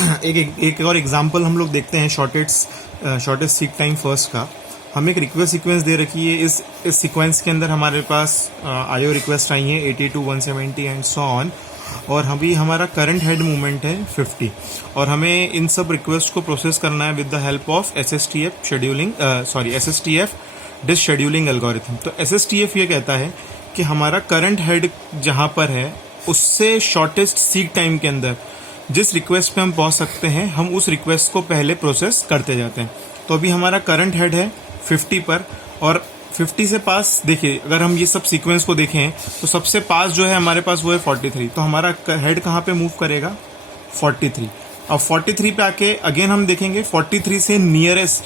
एक और एग्जांपल हम लोग देखते हैं शॉर्टेस्ट सीक टाइम फर्स्ट का। हमें एक रिक्वेस्ट सीक्वेंस दे रखी है। इस सीक्वेंस के अंदर हमारे पास आईओ रिक्वेस्ट आई है 82, 170 एंड सो ऑन, और अभी हमारा करंट हेड मूवमेंट है 50, और हमें इन सब रिक्वेस्ट को प्रोसेस करना है with the help of SSTF disk scheduling algorithm. तो SSTF ये कहता है कि हमारा करंट हेड जहां पर है उससे शॉर्टेस्ट सीक टाइम के अंदर जिस रिक्वेस्ट पे हम पहुंच सकते हैं, हम उस रिक्वेस्ट को पहले प्रोसेस करते जाते हैं। तो अभी हमारा करंट हेड है 50 पर, और 50 से पास देखिए, अगर हम ये सब सीक्वेंस को देखें तो सबसे पास जो है हमारे पास वो है 43। तो हमारा हेड कहाँ पे मूव करेगा? 43। अब 43 पे आके अगेन हम देखेंगे 43 से नियरेस्ट,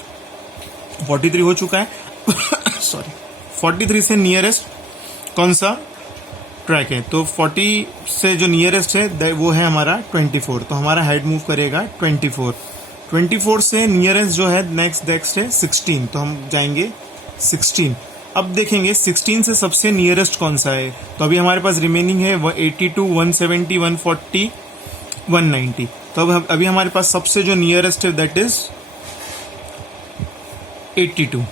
43 हो चुका है सॉरी 43 से नियरेस्ट कौन सा ट्रैक है? तो 40 से जो नियरेस्ट है वो है हमारा 24। तो हमारा हेड मूव करेगा 24 से नियरेस्ट जो है नेक्स्ट है 16। तो हम जाएंगे 16। अब देखेंगे 16 से सबसे नियरेस्ट कौन सा है। तो अभी हमारे पास रिमेनिंग है 82, 170, 140, 190। तो अब अभी हमारे पास सबसे जो नियरेस्ट है दैट इज 82।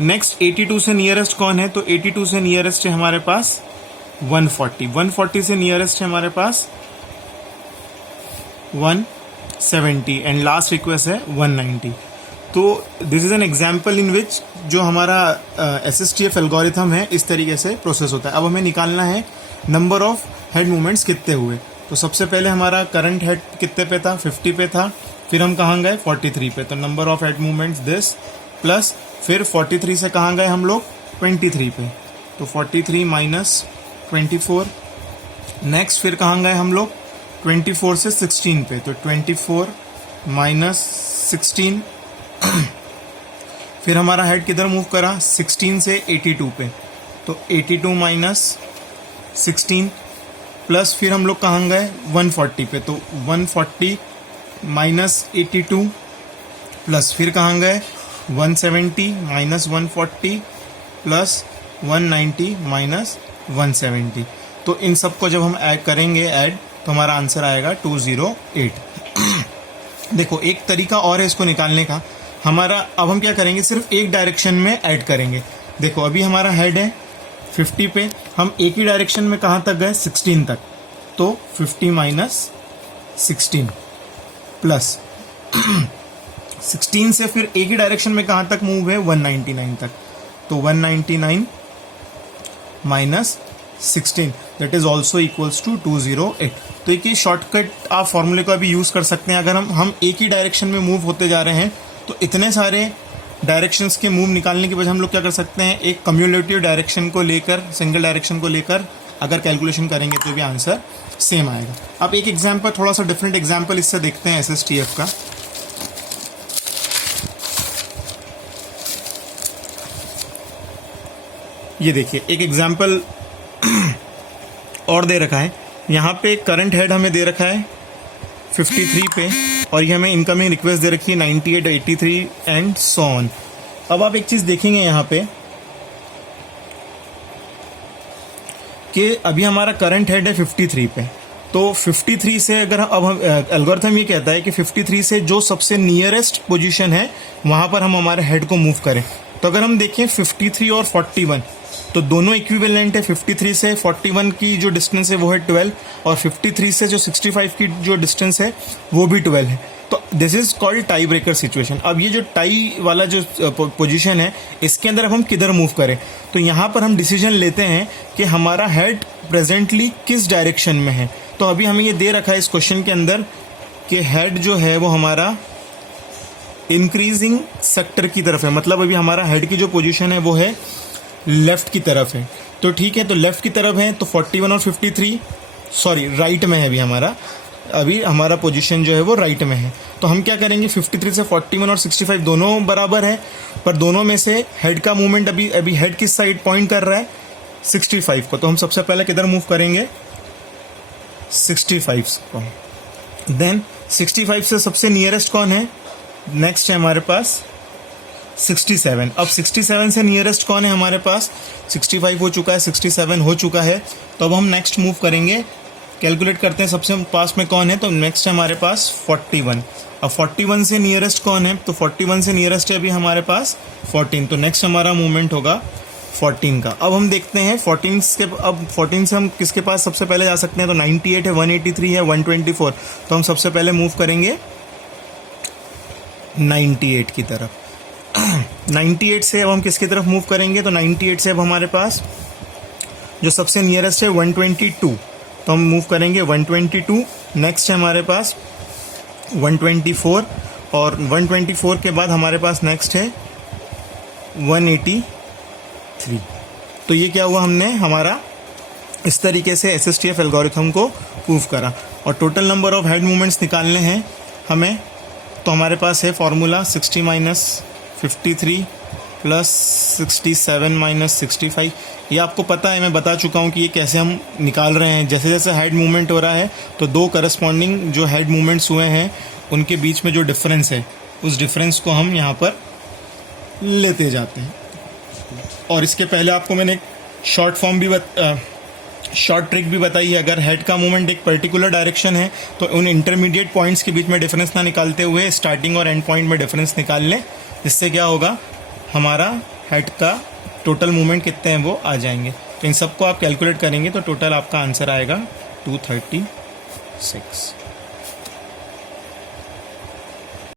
नेक्स्ट 82 से नियरेस्ट कौन है? तो 82 से नियरेस्ट है हमारे पास 140 से नियरेस्ट है हमारे पास 170 एंड लास्ट रिक्वेस्ट है 190। तो this is an example in which जो हमारा SSTF एल्गोरिथम है इस तरीके से प्रोसेस होता है। अब हमें निकालना है नंबर ऑफ हेड मूवमेंट्स कितने हुए। तो सबसे पहले हमारा करंट हेड कितने पे था? 50 पे था। फिर हम कहाँ गए? 43 पे। तो number of head movements this, plus फिर 43 से कहाँ गए हम लोग? 23 पे। तो 43 माइनस 24। नेक्स्ट फिर कहाँ गए हम लोग? 24 से 16 पे। तो 24 माइनस 16 फिर हमारा हेड किधर मूव करा? 16 से 82 पे। तो 82 माइनस 16, प्लस फिर हम लोग कहाँ गए? 140 पे। तो 140 माइनस 82, प्लस फिर कहाँ गए? 170 माइनस 140, प्लस 190 माइनस 170। तो इन सबको जब हम ऐड करेंगे तो हमारा आंसर आएगा 208। देखो एक तरीका और है इसको निकालने का। अब हम क्या करेंगे? सिर्फ एक डायरेक्शन में ऐड करेंगे। देखो अभी हमारा हेड है 50 पे, हम एक ही डायरेक्शन में कहाँ तक गए? 16 तक। तो 50 माइनस 16, प्लस 16 से फिर एक ही डायरेक्शन में कहाँ तक मूव है? 199 तक। तो 199 minus 16 that is also equals to 208। तो एक ही शॉर्टकट आप फॉर्मूले को अभी यूज कर सकते हैं। अगर हम एक ही डायरेक्शन में मूव होते जा रहे हैं तो इतने सारे डायरेक्शंस के मूव निकालने की वजह हम लोग क्या कर सकते हैं? एक कम्युलेटिव डायरेक्शन को लेकर, सिंगल डायरेक्शन को लेकर अगर कैलकुलेशन करेंगे तो भी आंसर सेम आएगा। अब एक एग्जाम्पल, थोड़ा सा डिफरेंट एग्जाम्पल इससे देखते हैं SSTF का। ये देखिए एक एग्जाम्पल और दे रखा है। यहाँ पे करंट हेड हमें दे रखा है 53 पे, और ये हमें इनकमिंग रिक्वेस्ट दे रखी है 98, 83 एंड सो ऑन। अब आप एक चीज देखेंगे यहाँ पे कि अभी हमारा करंट हेड है 53 पे। तो 53 से अगर अब हम एल्गोरिथम ये कहता है कि 53 से जो सबसे नियरेस्ट पोजीशन है वहां पर हम हमारे हेड को मूव करें। तो अगर हम देखें 53 और 41, तो दोनों इक्विवेलेंट है। 53 से 41 की जो डिस्टेंस है वो है 12, और 53 से जो 65 की जो डिस्टेंस है वो भी 12 है। तो this is called tie breaker situation. अब ये जो टाई वाला जो पोजीशन है इसके अंदर अब हम किधर मूव करें? तो यहाँ पर हम डिसीजन लेते हैं कि हमारा हेड प्रेजेंटली किस डायरेक्शन में है। तो अभी हमें ये दे रखा है इस क्वेश्चन के अंदर कि हेड जो है वो हमारा इंक्रीजिंग सेक्टर की तरफ है। मतलब अभी हमारा हेड की जो पोजीशन है वो है लेफ्ट की तरफ है। तो ठीक है, तो लेफ्ट की तरफ है तो 41 और 53 राइट में है। अभी हमारा पोजीशन जो है वो राइट में है। तो हम क्या करेंगे? 53 से 41 और 65 दोनों बराबर है, पर दोनों में से हेड का मूवमेंट अभी हेड किस साइड पॉइंट कर रहा है? 65 को। तो हम सबसे पहले किधर मूव करेंगे? 65 को। देन 65 से सबसे नियरेस्ट कौन है? नेक्स्ट है हमारे पास 67। अब 67 से नियरेस्ट कौन है हमारे पास? 65 हो चुका है, 67 हो चुका है। तो अब हम नेक्स्ट मूव करेंगे कैलकुलेट करते हैं सबसे पास में कौन है, तो नेक्स्ट है हमारे पास 41। अब 41 से नियरेस्ट कौन है, तो 41 से नियरेस्ट है अभी हमारे पास 14, तो नेक्स्ट हमारा मूवमेंट होगा 14 का। अब हम देखते हैं 14 से हम किसके पास सबसे पहले जा सकते हैं, तो 98 है, 183 है, 124, तो हम सबसे पहले मूव करेंगे 98 की तरफ। 98 से अब हम किसकी तरफ मूव करेंगे, तो 98 से अब हमारे पास जो सबसे नियरेस्ट है 122, तो हम मूव करेंगे 122। नेक्स्ट है हमारे पास 124 और 124 के बाद हमारे पास नेक्स्ट है 183। तो ये क्या हुआ, हमने हमारा इस तरीके से SSTF एल्गोरिथम को प्रूव करा। और total number of head movements निकालने हैं हमें, तो हमारे पास है फॉर्मूला 60 - 53 प्लस 67 - 65। ये आपको पता है, मैं बता चुका हूँ कि ये कैसे हम निकाल रहे हैं। जैसे जैसे हेड मूवमेंट हो रहा है तो दो करस्पॉन्डिंग जो हेड मूवमेंट्स हुए हैं उनके बीच में जो डिफरेंस है उस डिफरेंस को हम यहाँ पर लेते जाते हैं। और इसके पहले आपको मैंने एक शॉर्ट ट्रिक भी बताई है। अगर हेड का मूवमेंट एक पर्टिकुलर डायरेक्शन है तो उन इंटरमीडिएट पॉइंट्स के बीच में डिफरेंस ना निकालते हुए स्टार्टिंग और एंड पॉइंट में डिफरेंस निकाल लें, जिससे क्या होगा, हमारा हेड का टोटल मूवमेंट कितने हैं वो आ जाएंगे। तो इन सबको आप कैलकुलेट करेंगे तो टोटल आपका आंसर आएगा 236।